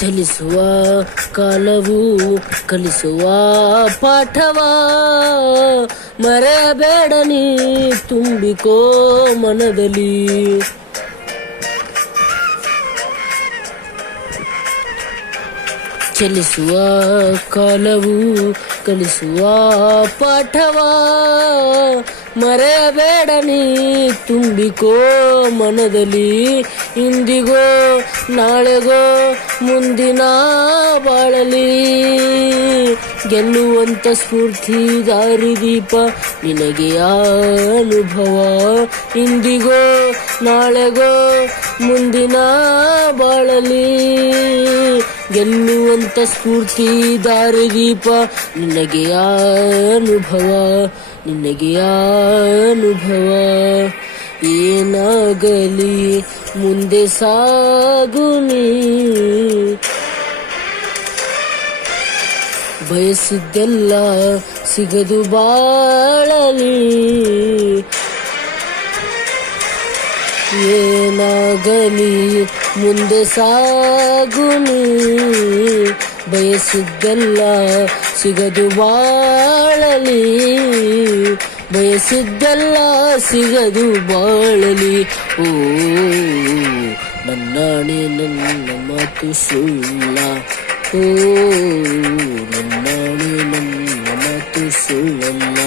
ಚಲಿಸುವ ಕಾಲವು ಕಲಿಸುವ ಪಾಠವ ಮರೆಯಬೇಡ ನೀ ತುಂಬಿಕೋ ಮನದಲ್ಲಿ. ಚಲಿಸುವ ಕಾಲವು ಕಲಿಸುವ ಪಾಠವ ಮರೆಯಬೇಡ ನೀ ತುಂಬಿಕೋ ಮನದಲ್ಲಿ. ಇಂದಿಗೋ ನಾಳೆಗೋ ಮುಂದಿನ ಬಾಳಲಿ ಗೆಲ್ಲುವಂತ ಸ್ಫೂರ್ತಿ ದಾರಿದೀಪ ನಿನಗೆ ಅನುಭವ. ಇಂದಿಗೋ ನಾಳೆಗೋ ಮುಂದಿನ ಬಾಳಲಿ ಗೆಲ್ಲುವಂತ ಸ್ಫೂರ್ತಿ ದಾರಿದೀಪ ನಿನಗೆ ಅನುಭವ, ನಿನಗೆ ಅನುಭವ. ಏನಾಗಲಿ ಮುಂದೆ ಸಾಗು ನೀ, ಬಯಸಿದ್ದೆಲ್ಲ ಸಿಗದು ಬಾಳಲಿ. ಏನಾಗಲಿ ಮುಂದೆ ಸಾಗು ನೀ, ಬಯಸಿದ್ದೆಲ್ಲ ಸಿಗದು ಬಾಳಲಿ. ಬಯಸಿದ್ದೆಲ್ಲ ಸಿಗದು ಬಾಳಲಿ. ಓ ನನ್ನಾಣೆ ನನ್ನ ಮಾತು ಸುಳ್ಳ, ಓ ನನ್ನಾಣೆ ನನ್ನ ಮಾತು ಸುಳ್ಳಲ್ಲ.